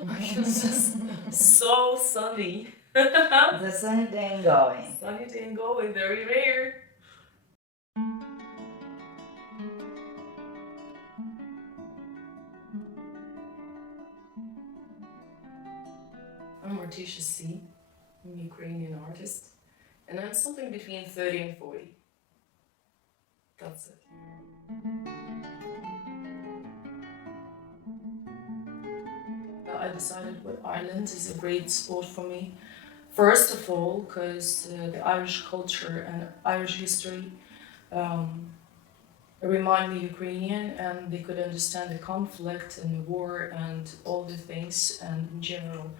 It's just so sunny. The sunny day ain't going. Sunny day and going, very rare. I'm Martisha C. I'm a Ukrainian artist, and I'm something between 30 and 40. That's it. I decided what Ireland is a great sport for me. First of all, because the Irish culture and Irish history um, remind me Ukrainian, and they could understand the conflict and the war and all the things. And in general,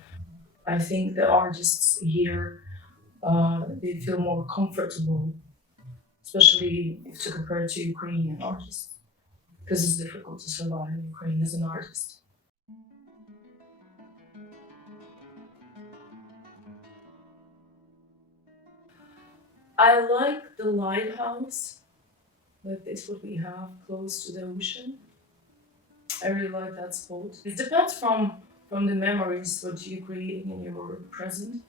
I think the artists here they feel more comfortable, especially if to compare to Ukrainian artists, because it's difficult to survive in Ukraine as an artist. I like the lighthouse, like this what we have close to the ocean. I really like that spot. It depends from the memories what you create in your present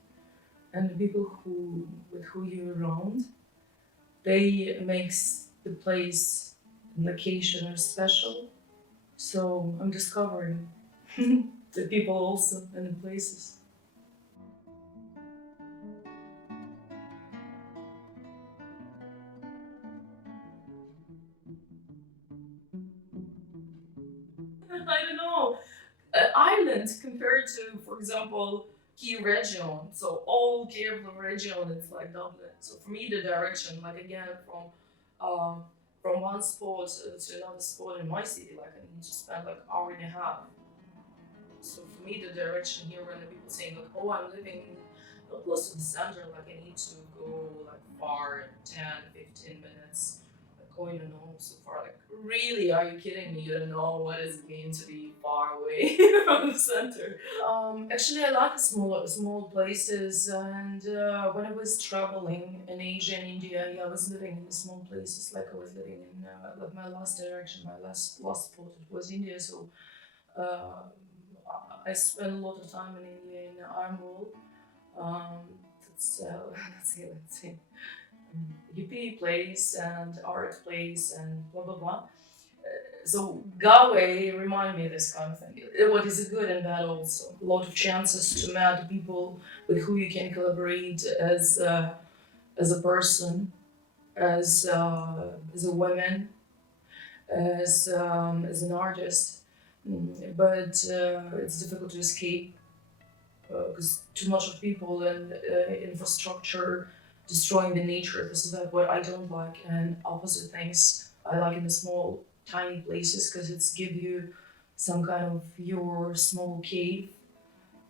and the people who with who you're around. They makes the place and location are special. So I'm discovering the people also and the places. I don't know. Ireland compared to, for example, Key region. So all Kiev region is like Dublin. So for me, the direction, like again, from one spot to another spot in my city, like I need to spend like hour and a half. So for me, the direction here, when the people saying like, oh, I'm living not close to the center, like I need to go like far, 10, 15 minutes, like going to know so far. Like, really, are you kidding me? You don't know what does it mean to be far away from the center. Actually, I like small places, and when I was traveling in Asia and India, yeah, I was living in small places. Like I was living in like my last direction, my last spot it was India. So uh, I spent a lot of time in India in Armol. Um, that's let's see, hippie place and art place and blah blah blah. So Galway remind me of this kind of thing. What is good and bad also. A lot of chances to meet people with who you can collaborate as a person, as a woman, as an artist. But it's difficult to escape because too much of people and infrastructure destroying the nature. This is like what I don't like, and opposite things I like in the small, tiny places because it's give you some kind of your small cave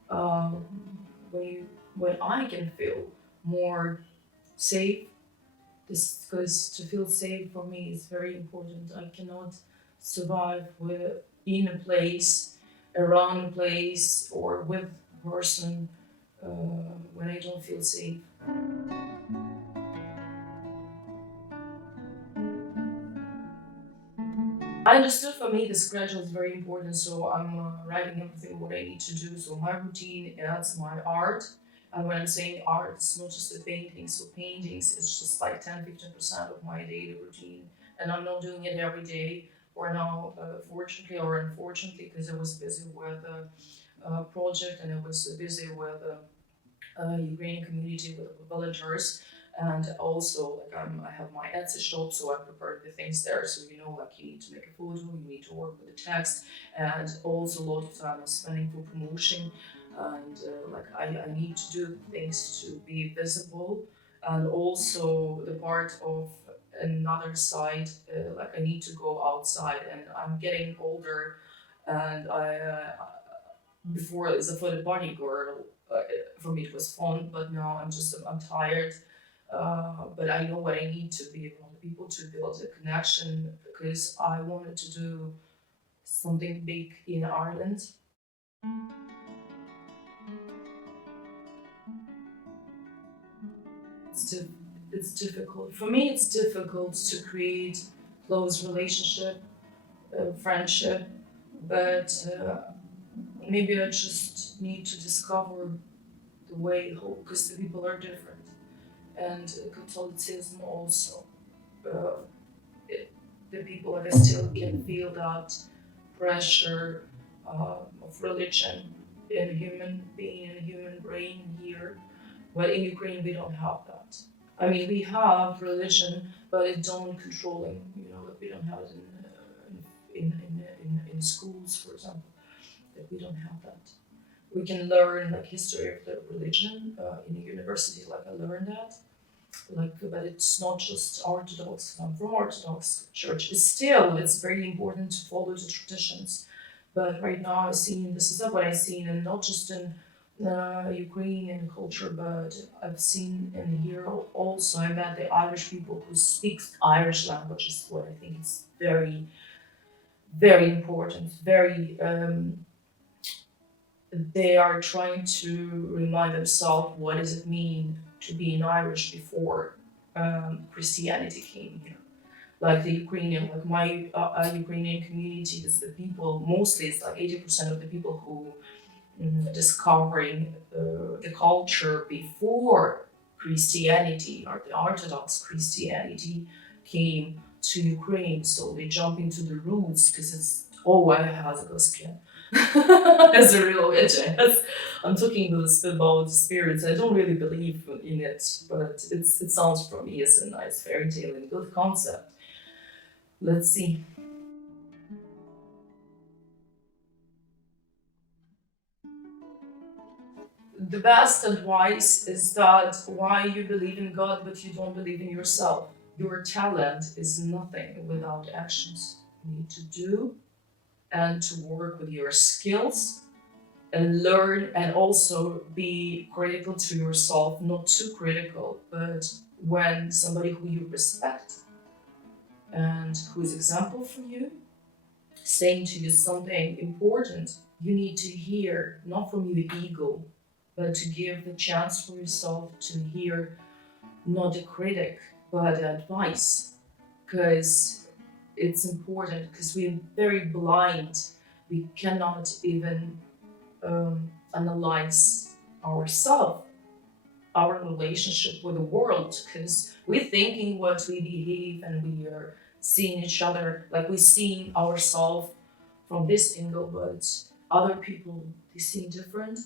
um, when you when I can feel more safe. This because to feel safe for me is very important. I cannot survive with in a place, around a place, or with a person when I don't feel safe. I understood for me the schedule is very important, so I'm writing everything what I need to do. So my routine adds my art. And when I'm saying art, it's not just the paintings. So paintings is just like 10-15% of my daily routine. And I'm not doing it every day or now, fortunately or unfortunately, because I was busy with a project and I was busy with Ukrainian community with villagers. And also, like I have my Etsy shop, so I prepared the things there. So you know, like you need to make a photo, you need to work with the text, and also a lot of time I'm spending for promotion. And like I need to do things to be visible, and also the part of another side, like I need to go outside, and I'm getting older, and I before as a full body girl, for me it was fun, but now I'm tired. But I know what I need to be around people to build a connection because I wanted to do something big in Ireland. It's, di- it's difficult for me. It's difficult to create close relationship, friendship, but maybe I just need to discover the way, because the people are different. And Catholicism also, uh, it, the people like I still can feel that pressure of religion in human being, in human brain here. But in Ukraine, we don't have that. I mean, we have religion, but it don't controlling. Like we don't have it in schools, for example. Like we don't have that. We can learn like history of the religion in a university. Like I learned that. But it's not just Orthodox. I'm from Orthodox Church. It's very important to follow the traditions. But right now, this is what I've seen, and not just in Ukrainian culture, but I've seen in here also. I met the Irish people who speak Irish language, is what I think is very, very important. They are trying to remind themselves what does it mean to be an Irish before Christianity came here. Like the Ukrainian, like my Ukrainian community is the people, mostly it's like 80% of the people who discovering the culture before Christianity or the Orthodox Christianity came to Ukraine. So they jump into the roots because it's I have a skin. As a real witch, I'm talking about spirits. I don't really believe in it, but it sounds for me as a nice fairy tale and good concept. Let's see. The best advice is that why you believe in God but you don't believe in yourself. Your talent is nothing without actions. You need to do and to work with your skills and learn and also be critical to yourself, not too critical, but when somebody who you respect and who is example for you saying to you something important, you need to hear not from your ego, but to give the chance for yourself to hear not a critic, but advice. Because it's important, because we're very blind. We cannot even analyze ourselves, our relationship with the world, because we're thinking what we behave and we are seeing each other like we see ourselves from this angle, but other people they see different.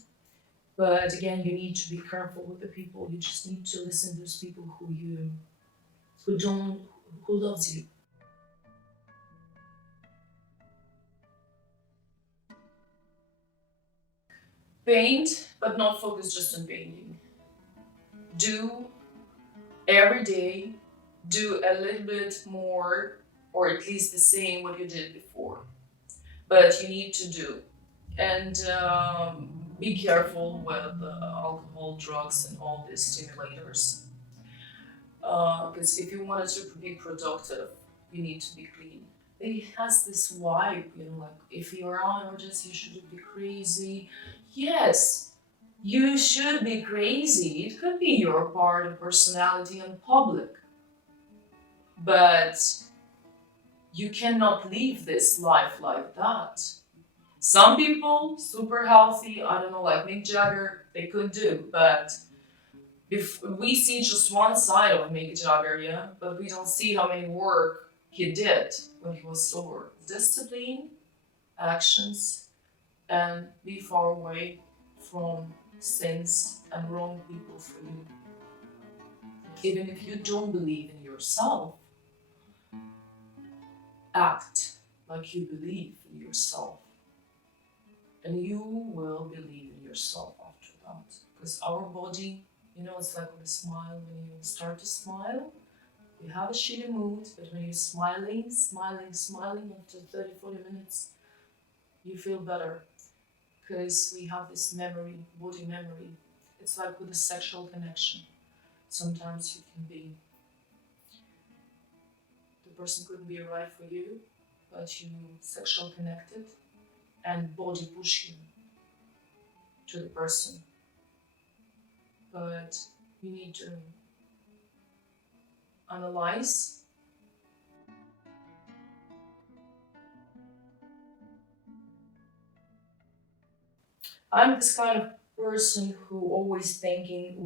But again, you need to be careful with the people. You just need to listen to those people who don't who loves you. Paint, but not focus just on painting. Do every day, do a little bit more, or at least the same what you did before. But you need to do. And be careful with alcohol, drugs, and all these stimulators. Because if you wanted to be productive, you need to be clean. It has this vibe, like if you're on artist, you should be crazy. Yes, you should be crazy. It could be your part of personality in public, but you cannot live this life like that. Some people, super healthy, I don't know, like Mick Jagger, they could do, but if we see just one side of Mick Jagger, yeah, but we don't see how many work he did when he was sober. Discipline, actions, and be far away from sins and wrong people for you. Even if you don't believe in yourself, act like you believe in yourself. And you will believe in yourself after that. Because our body, it's like with a smile. When you start to smile, you have a shitty mood, but when you're smiling after 30, 40 minutes, you feel better. Because we have this memory, body memory. It's like with a sexual connection. Sometimes you can be, the person couldn't be right for you, but you sexual connected and body push you to the person. But you need to analyze. I'm this kind of person who always thinking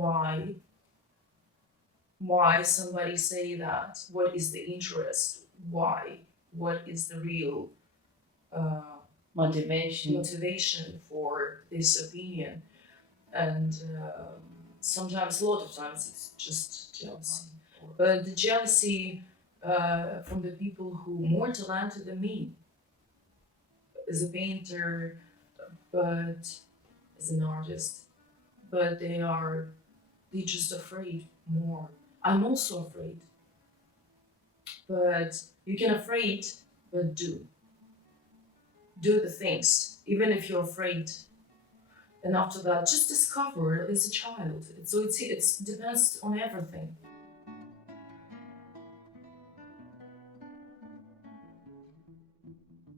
why somebody say that, what is the interest, why, what is the real uh, motivation for this opinion, and sometimes, a lot of times, it's just jealousy. But the jealousy from the people who more talented than me as a painter, but as an artist, but they just afraid more. I'm also afraid, but you can afraid, but do the things, even if you're afraid. And after that, just discover as a child. It's depends on everything.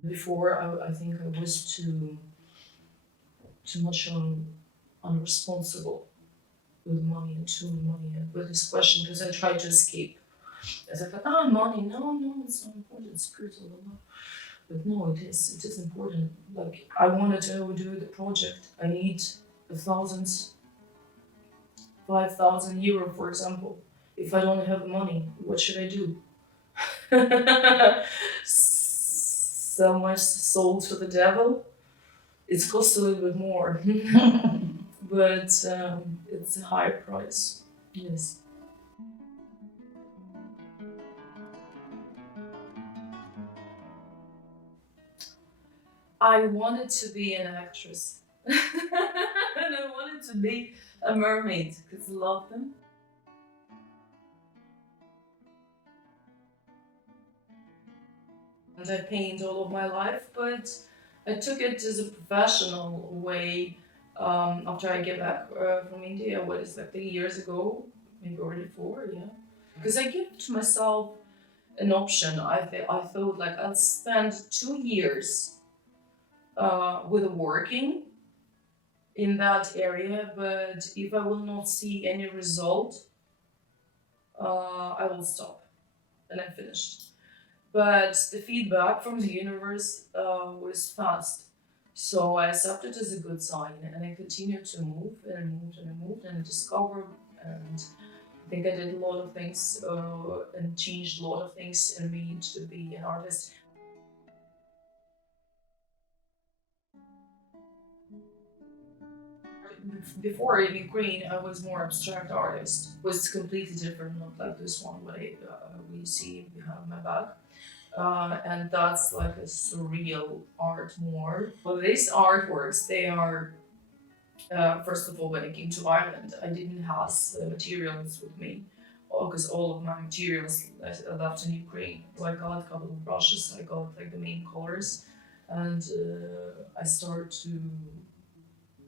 Before, I think I was too much unresponsible with money and too money and with this question because I tried to escape. As I thought, money, no, it's not important. It's spiritual, blah. But no, it is important. Like I wanted to do the project. I need a thousand, 5,000 euro, for example. If I don't have money, what should I do? Sell my soul to the devil? It's cost a little bit more, but it's a high price. Yes. I wanted to be an actress. And I wanted to be a mermaid because I love them. And I paint all of my life, but I took it as a professional way after I get back from India. What is that, 3 years ago? Maybe already 4, yeah. Because I gave to myself an option. I thought like I'll spend 2 years with working in that area, but if I will not see any result, I will stop, and I finished. But the feedback from the universe was fast. So I accepted as a good sign and I continued to move and I moved and I moved and I discovered and I think I did a lot of things and changed a lot of things in me to be an artist. Before in Ukraine, I was more abstract artist. Was completely different, not like this one what we see behind my back. And that's like a surreal art more. Well, these artworks, they are, first of all, when I came to Ireland, I didn't have materials with me because all of my materials left in Ukraine. So I got a couple of brushes, I got like the main colors, and I started to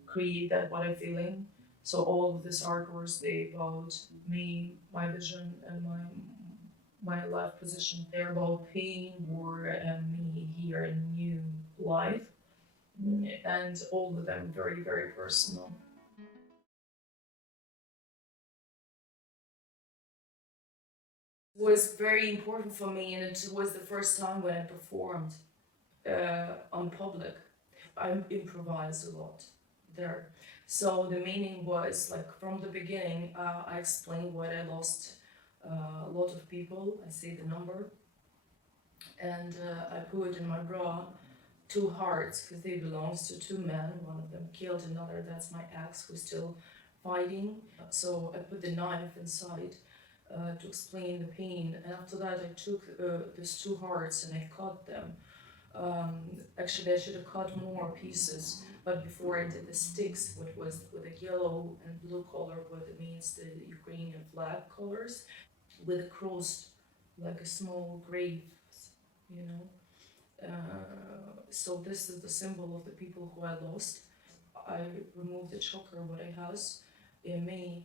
create that what I'm feeling. So all of these artworks, they about me, my vision, and my life position. They're about pain, war, and me here in new life, and all of them very, very personal. It was very important for me, and it was the first time when I performed on public. I improvised a lot there. So the meaning was like from the beginning, I explained what I lost a lot of people. I say the number, and I put in my bra two hearts because they belongs to two men. One of them killed another. That's my ex who's still fighting. So I put the knife inside to explain the pain. And after that, I took these two hearts and I cut them. Actually, I should have cut more pieces, but before I did the sticks, what was with a yellow and blue color, what it means the Ukrainian flag colors, with a cross, like a small grave, you know. So this is the symbol of the people who I lost. I removed the choker what I has in me,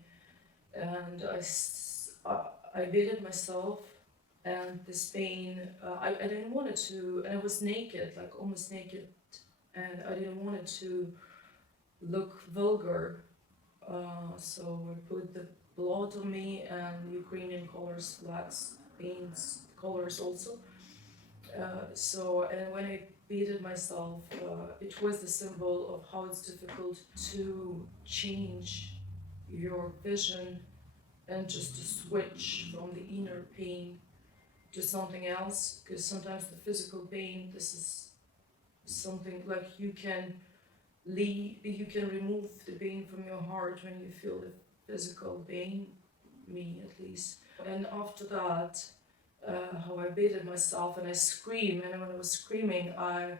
and I did it myself. And this pain, I didn't want it to, and I was naked, like almost naked, and I didn't want it to look vulgar. So I put the blood on me and Ukrainian colors, flags, paints, colors also. So and when I beaten myself. It was the symbol of how it's difficult to change your vision and just to switch from the inner pain to something else. Because sometimes the physical pain, this is something like you can remove the pain from your heart when you feel the physical pain, me at least. And after that, how I beated myself and I screamed, and when I was screaming, I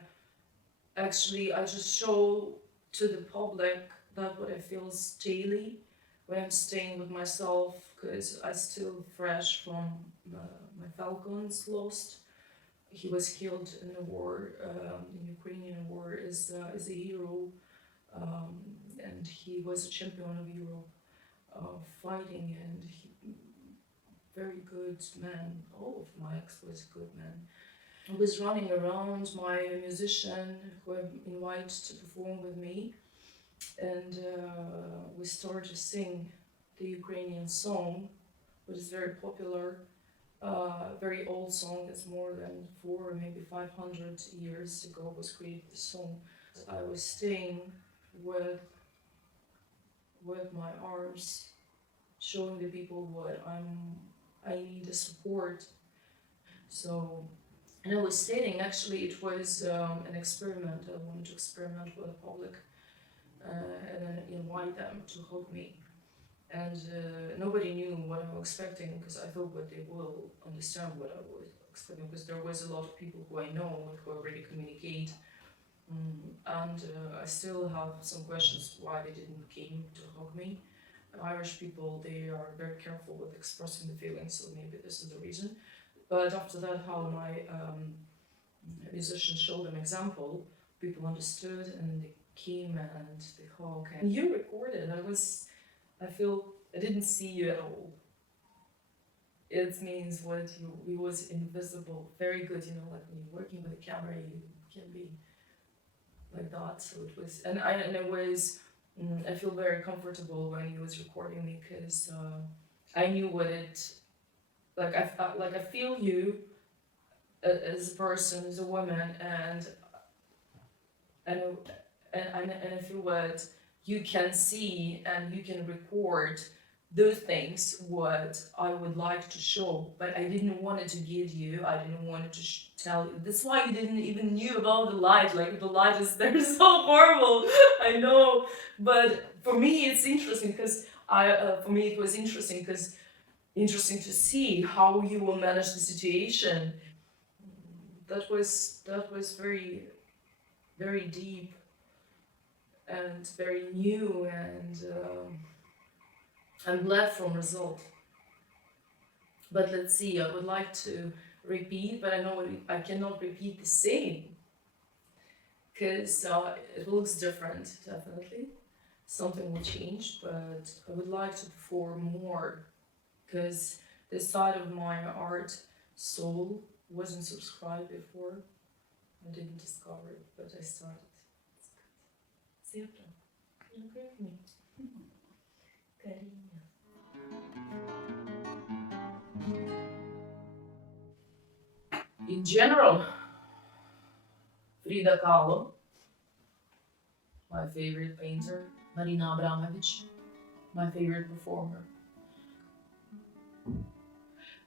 just show to the public that what I feel is daily when I'm staying with myself, because I still fresh from my falcon's lost. He was killed in the war, in Ukrainian war, is a hero, and he was a champion of Europe, fighting, and he, very good man. All of my ex was good man. I was running around, my musician who I invited to perform with me, and we started to sing the Ukrainian song, which is very popular, very old song. It's more than 400 or maybe 500 years ago was created this song. I was staying with my arms, showing the people what I need the support. So, and I was stating, actually it was an experiment. I wanted to experiment with the public and then invite them to hug me. And nobody knew what I was expecting, because I thought that they will understand what I was expecting, because there was a lot of people who I know who already communicate. And I still have some questions why they didn't came to hug me. Irish people, they are very careful with expressing the feelings, so maybe this is the reason. But after that, how my musicians showed an example, people understood and they came and they hugged. And you recorded. I feel I didn't see you at all. It means what you was invisible. Very good, like when you're working with a camera, you can be like that. So it was, and it was. I feel very comfortable when he was recording me, because I knew what it like. I feel you as a person, as a woman, and I feel what you can see and you can record those things what I would like to show, but I didn't want it to give you. I didn't want to tell you. That's why you didn't even knew about the light. Like the light is they're so horrible. I know, but for me it's interesting because for me it was interesting to see how you will manage the situation. That was very very deep and very new, and I'm glad from result. But let's see, I would like to repeat, but I know I cannot repeat the same, because it looks different, definitely. Something will change, but I would like to perform more, because this side of my art soul wasn't subscribed before. I didn't discover it, but I started. It's good. Zebra, you agree with me? Karina. In general, Frida Kahlo, my favorite painter, Verena Barbosa, my favorite performer.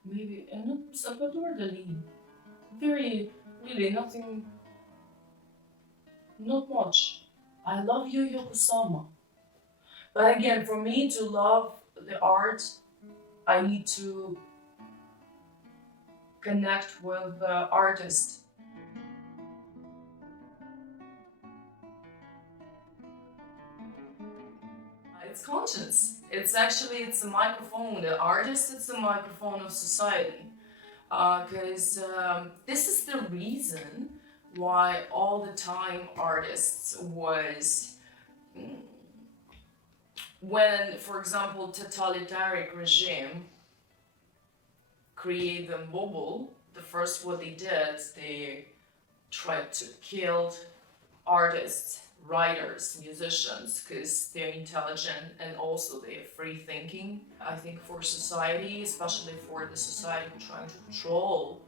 Maybe, and Salvador Dali. Very, really, nothing, not much. I love Yu Yokosuka. But again, for me to love the art, I need to connect with the artist. It's conscience. It's a microphone. The artist, it's a microphone of society. Because this is the reason why all the time artists was when, for example, totalitarian regime create the bubble. The first what they did, they tried to kill artists, writers, musicians, because they're intelligent and also they're free thinking. I think for society, especially for the society trying to control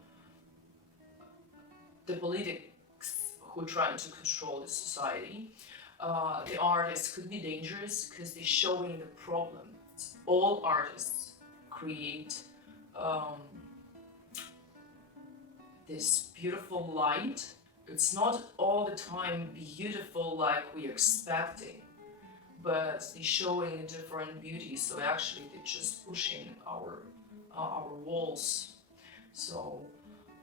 the politics who are trying to control the society. The artists could be dangerous because they're showing the problem. All artists create this beautiful light. It's not all the time beautiful like we're expecting, but they're showing a different beauty. So actually, they're just pushing our walls. So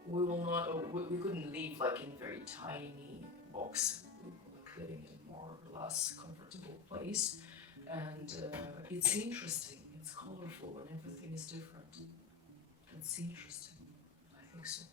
we will not. We couldn't live like in a very tiny box. We were like living in more or less comfortable place, and it's interesting. It's colorful, and everything is different. It's interesting. I think so.